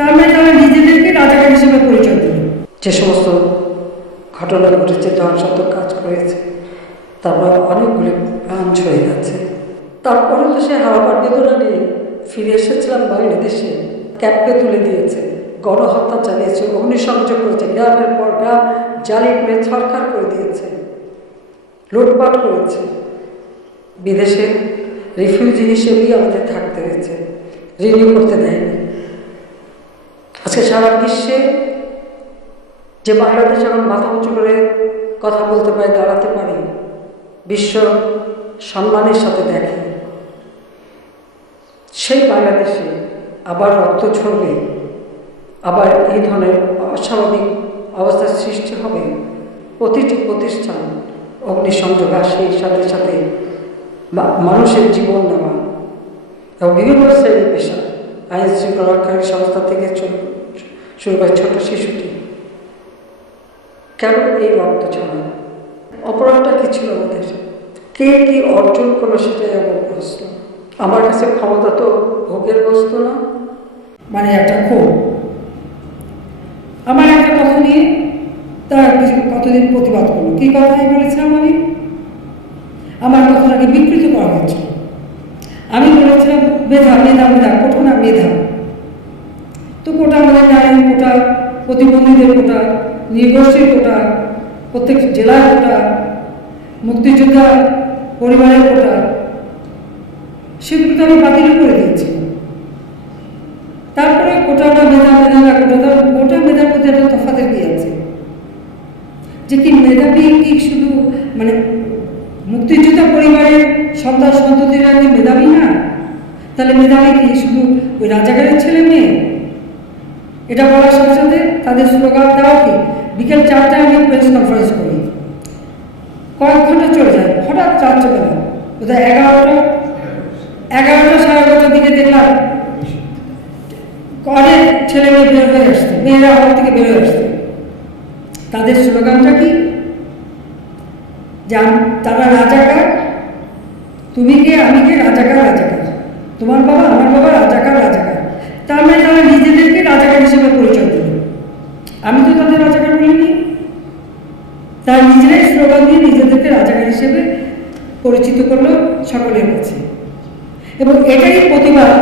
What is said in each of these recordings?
তার মানে তারা নিজেদেরকে রাজাকার হিসেবে পরিচয় দিল। যে সমস্ত ঘটনা ঘটেছে ধ্বংসাত্মক কাজ করেছে, তারপর অনেকগুলি প্রাণ ছড়ে গেছে। তারপরে তো সে হাওয়ার বেদনা নিয়ে ফিরে এসেছিলাম বাংলাদেশে ক্যাম্পে তুলে দিয়েছে, গণহত্যা চালিয়েছে, অগ্নিসংযোগ করেছে, গ্রামের পর গ্রাম জ্বালিয়ে করে ছরকার করে দিয়েছে, লুটপাট করেছে। বিদেশে রিফিউজি হিসেবেই আমাদের থাকতে হয়েছে। রিনিউ করতে দেয়নি। আজকে সারা বিশ্বে যে বাংলাদেশ এখন মাথা উঁচু করে কথা বলতে পারে, দাঁড়াতে পারে, বিশ্ব সম্মানের সাথে দেখে। সেই বাংলাদেশে আবার রক্ত ঝরবে, আবার এই ধরনের অস্বাভাবিক অবস্থার সৃষ্টি হবে। প্রতিটি প্রতিষ্ঠান, অগ্নিসংযোগ আসে, সাথে সাথে মানুষের জীবন নেওয়া এবং বিভিন্ন শ্রেণি পেশা আইন শৃঙ্খলা রক্ষাকারী সংস্থা থেকে করে ছোট শিশুটি। কেন এই রক্ত ছড়া অপরাধটা কি ছিল আমাদের? কে কি অর্জন করল সেটাই আমার প্রশ্ন। আমার কাছে ক্ষমতা তো ভোগের বস্তু না। মানে একটা ক্ষোভ আমার একটা কথা নিয়ে তারা কিছু কতদিন প্রতিবাদ করল? কি কথাই বলেছিলাম আমি? আমার কথাটাকে বিকৃত করা হয়েছিল। আমি বলেছিলাম, মেধা মেধা মেধা না, মেধা। তো কোটা আমাদের নারী কোটা, প্রতিবন্ধীদের কোটা নির্গোষ্ঠীর কোটা, প্রত্যেক জেলার কোটা, মুক্তিযোদ্ধা পরিবারের কোটা সেগুলো তো আমি বাতিল করে দিয়েছি। তারপরে কোটাটা মেধা মেধা না কোটা মেধার মধ্যে একটা তফাতের কি আছে? যে কি মেধাবী কি শুধু মানে মুক্তিযোদ্ধা পরিবারের সন্তান সন্ততিরা কি মেধাবী না? তাহলে মেধাবী কি শুধু ওই রাজাকারের ছেলে মেয়ে এটা বলার সাথে সাথে তাদের স্লোগান দেওয়া কি? বিকেল চারটায় আমি প্রেস কনফারেন্স করি। কয়েক ঘণ্টা চলে যায়, হঠাৎ চার চারটে বেলা। বোধহয় এগারোটা? এগারোটা সাড়ে এগারোটার দিকে দেখলাম অনেক ছেলে মেয়ে বের হয়ে আসছে, মেয়েরা আমার থেকে বের হয়ে আসছে। তাদের স্লোগানটা কি? যে তারা রাজাকার, তুমি কে, আমি কে? রাজাকার রাজাকার। তোমার বাবা, আমার বাবা, রাজাকার রাজাকার। তার মানে তারা নিজেদেরকে রাজাকার হিসেবে পরিচয় দিল। আমি তো তাদের রাজাকার বলিনি। তারা নিজেরাই স্লোগান দিয়ে নিজেদেরকে রাজাকার হিসেবে পরিচিত করল সকলের কাছে। এবং এটাই প্রতিবাদ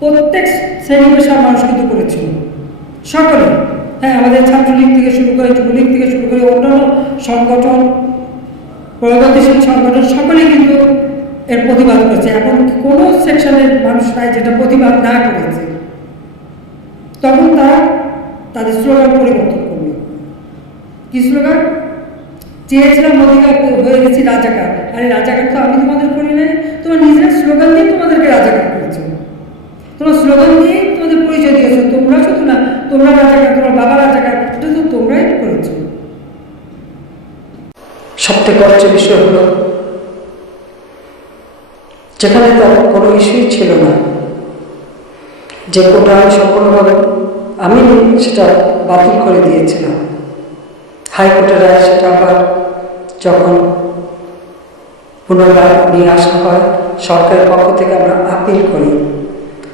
প্রত্যেক শ্রেণি পেশার মানুষ কিন্তু করেছিল। সকলে। হ্যাঁ আমাদের ছাত্রলীগ থেকে শুরু করে, যুবলীগ থেকে শুরু করে অন্যান্য সংগঠন প্রগতিশীল সংগঠন, সকলে কিন্তু এর প্রতিবাদ করেছে। এখন কোন সেকশনের মানুষ নাই যেটা প্রতিবাদ না করেছে। তখন তারা তাদের স্লোগান পরিবর্তন করবে। কি স্লোগান? চেয়েছিলাম মোদিকা হয়ে গেছি রাজাকার। আরে রাজাকার তো আমি তোমাদের করি নাই। তোমার নিজেরা স্লোগান দিয়ে তোমাদেরকে রাজাকার করেছ। তোমার স্লোগান দিয়ে তোমাদের পরিচয় দিয়েছ। তোমরা শুধু না, তোমরা রাজাকার, তোমার বাবা রাজাকার, এটা তো তোমরাই করেছ। সবথেকে কষ্ট বিষয় হলো যেখানে তার কোনো ইস্যুই ছিল না। যে কোটা আমি সম্পূর্ণভাবে আমি সেটা বাতিল করে দিয়েছিলাম। হাইকোর্টের রায় সেটা আবার যখন পুনরায় নিয়ে আসা হয়, সরকারের পক্ষ থেকে আমরা আপিল করি।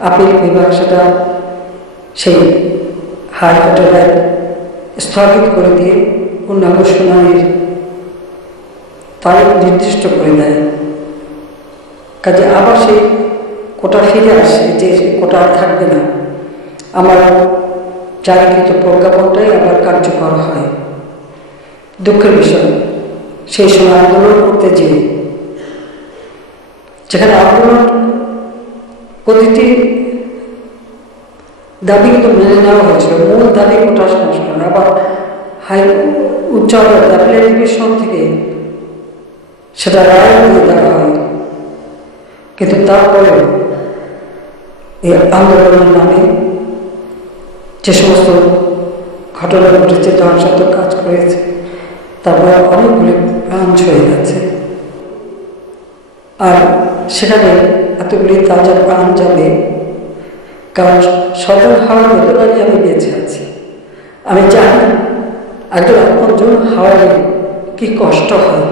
আপিল বিভাগ সেটা সেই হাইকোর্টের রায় স্থগিত করে দিয়ে পূর্ণাঙ্গ শুনানির তারিখ নির্দিষ্ট করে দেয়। কাজে আবার সেই কোটা ফিরে আসে যে কোটা আর থাকবে না। আমার জারিকৃত প্রজ্ঞাপনটাই আবার কার্যকর হয়। দুঃখের বিষয়, সেই সময় আন্দোলন করতে যেয়ে, যেখানে আন্দোলন প্রতিটি দাবি কিন্তু মেনে নেওয়া হয়েছিল। মূল দাবি কোটা সংস্কার আবার হাই উচ্চ আদালত থেকে সেটা রায় দিয়ে দেওয়া কিন্তু তারপরেও এই আন্দোলনের নামে যে সমস্ত ঘটনা ঘটেছে, ধ্বংসাত্মক কাজ করেছে তারপরে অনেকগুলি প্রাণ ছড়ে গেছে আর সেখানে এতগুলি তাজা প্রাণ যাবে, কারণ সদর হাওয়ার বেদনা নিয়ে আমি বেঁচে আছি। আমি জানি একজন আপনজন হাওয়ায় কি কষ্ট হয়।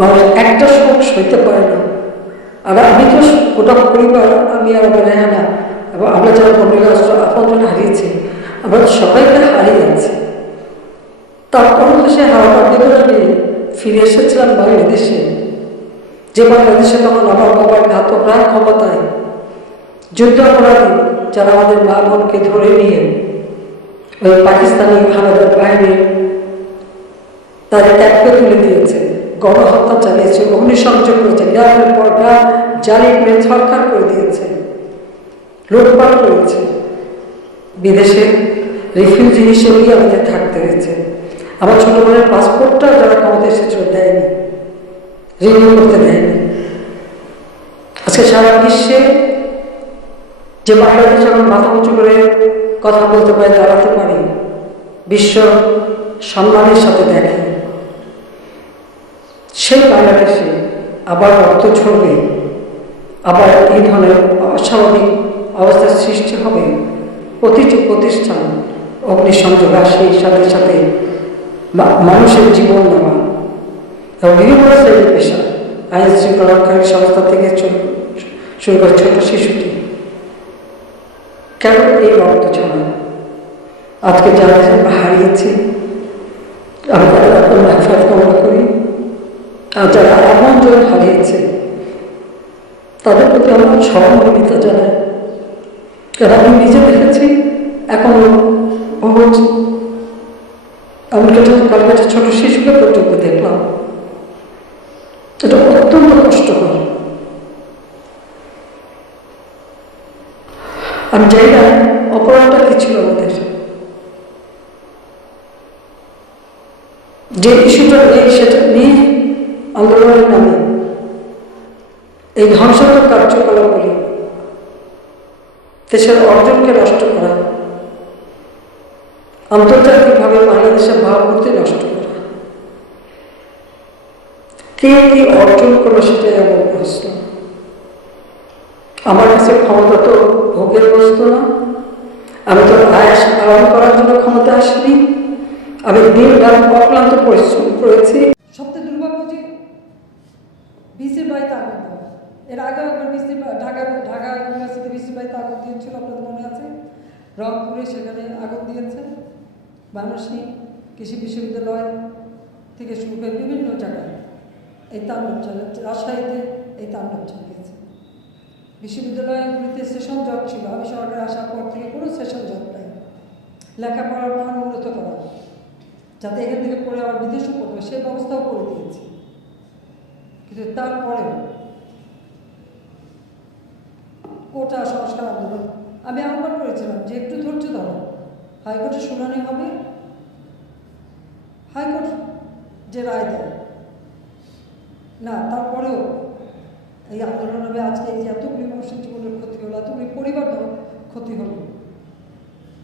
মানুষ একটা শোক সইতে পারে না আর আমি তো গোটা পরিবার আমি আমার রেহানা এবং আমরা যারা বন্ধুরা আপনজন হারিয়েছি, আমরা সবাইকে হারিয়ে যাচ্ছি। তারপরে তো সে হাওয়া ফিরে এসেছিলাম বাংলাদেশে যে বাংলাদেশে তখন আমার বাবার ঘাত প্রায় ক্ষমতায়। যুদ্ধ অপরাধী, যারা আমাদের মা বোনকে ধরে নিয়ে ওই পাকিস্তানি হানাদার বাহিনীর তাদের ত্যাগকে তুলে দিয়েছে। গণহত্যা চালিয়েছে, অগ্নিসংযোগ করেছে গ্রামের পর গ্রাম জ্বালিয়ে করে ছরকার করে দিয়েছে, লুটপাট করেছে। বিদেশে রিফিউজি হিসেবেই আমাদের থাকতে হয়েছে। আমার ছোট বোনের পাসপোর্টটা যারা ক্ষমতা এসেছিল দেয়নি রিনিউ করতে দেয়নি। আজকে সারা বিশ্বে যে বাংলাদেশ এখন মাথা উঁচু করে কথা বলতে পারে, দাঁড়াতে পারে, বিশ্ব সম্মানের সাথে দেখে। সেই বাংলাদেশে আবার রক্ত ছড়বে আবার এই ধরনের অস্বাভাবিক অবস্থার সৃষ্টি হবে। প্রতিটি প্রতিষ্ঠান অগ্নিসংযোগ আসে সাথে সাথে মানুষের জীবন নেওয়া এবং বিভিন্ন শ্রেণির পেশা, আইন শৃঙ্খলাকারী সংস্থা থেকে শুরু করে ছোট শিশুটি। কেন এই রক্ত ছড়া আজকে যারা আমরা হারিয়েছি, আমি যারা জন হারিয়েছে তাদের প্রতি আমার সহমর্মিতা জানাই কারণ আমি নিজে দেখেছি, এখন বহুত এমনকি ছোট শিশুকে পর্যন্ত দেখলাম এটা অত্যন্ত কষ্টকর। আমি জানি না অপরাধটা কি ছিল আমাদের। যে ইস্যুটা দেশের অর্জনকে নষ্ট করা। আন্তর্জাতিকভাবে বাংলাদেশের ভাবমূর্তি নষ্ট করা। কে কি অর্জন করল সেটাই আমার প্রশ্ন। আমার কাছে ক্ষমতা তো ভোগের বস্তু না। আমি তো আয়াস পালন করার জন্য বাংলাদেশি কৃষি বিশ্ববিদ্যালয় থেকে শুরু করে বিভিন্ন জায়গায় এই তাণ্ডব চালিয়েছে রাজশাহীতে এই তাণ্ডব চালিয়েছে। বিশ্ববিদ্যালয়গুলিতে সেশন জট ছিল। আমি সরকার আসার পর থেকে কোনো সেশন জট নাই। লেখাপড়ার মান উন্নত করা। যাতে এখান থেকে পড়ে আবার বিদেশও পড়বে সেই ব্যবস্থাও করে দিয়েছি। কিন্তু তারপরেও কোটা সংস্কার আন্দোলন আমি আহ্বান করেছিলাম যে একটু ধৈর্য ধরো। হাইকোর্টে শুনানি হবে? হাইকোর্ট যে রায় দেয়। না, তারপরেও এই আন্দোলন হবে। আজকে এই যে এতগুলি মানুষের জীবনের ক্ষতি হলো, এতগুলি পরিবার ক্ষতি হলো।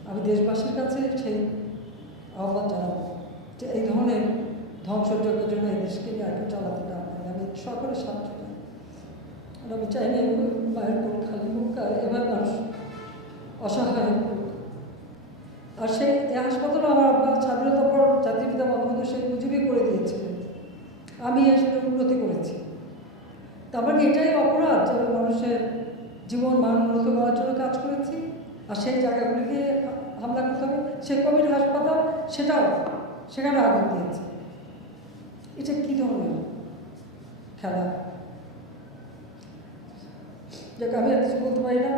আমি দেশবাসীর কাছে সেই আহ্বান জানাব যে এই ধরনের ধ্বংসযজ্ঞের জন্য এই দেশকে নিয়ে আর চালাতে না পারে। আমি সকলের চাই। আমি চাই না, এভাবে মায়ের কোল খালি আর এভাবে মানুষ অসহায় আর সেই এই হাসপাতালে আমার আব্বা স্বাধীনতা পর জাতির পিতা বঙ্গবন্ধু শেখ মুজিবই করে দিয়েছিলেন আমি এসে উন্নতি করেছি। তা আমার এটাই অপরাধ যে মানুষের জীবন মান উন্নত করার জন্য কাজ করেছি? আর সেই জায়গাগুলিকে হামলা করতে হবে? সেই কোভিড হাসপাতাল সেটাও সেখানে আগুন দিয়েছে। এটা কী ধরনের খেলা? যাকে, আমি আর কিছু বলতে পারি না।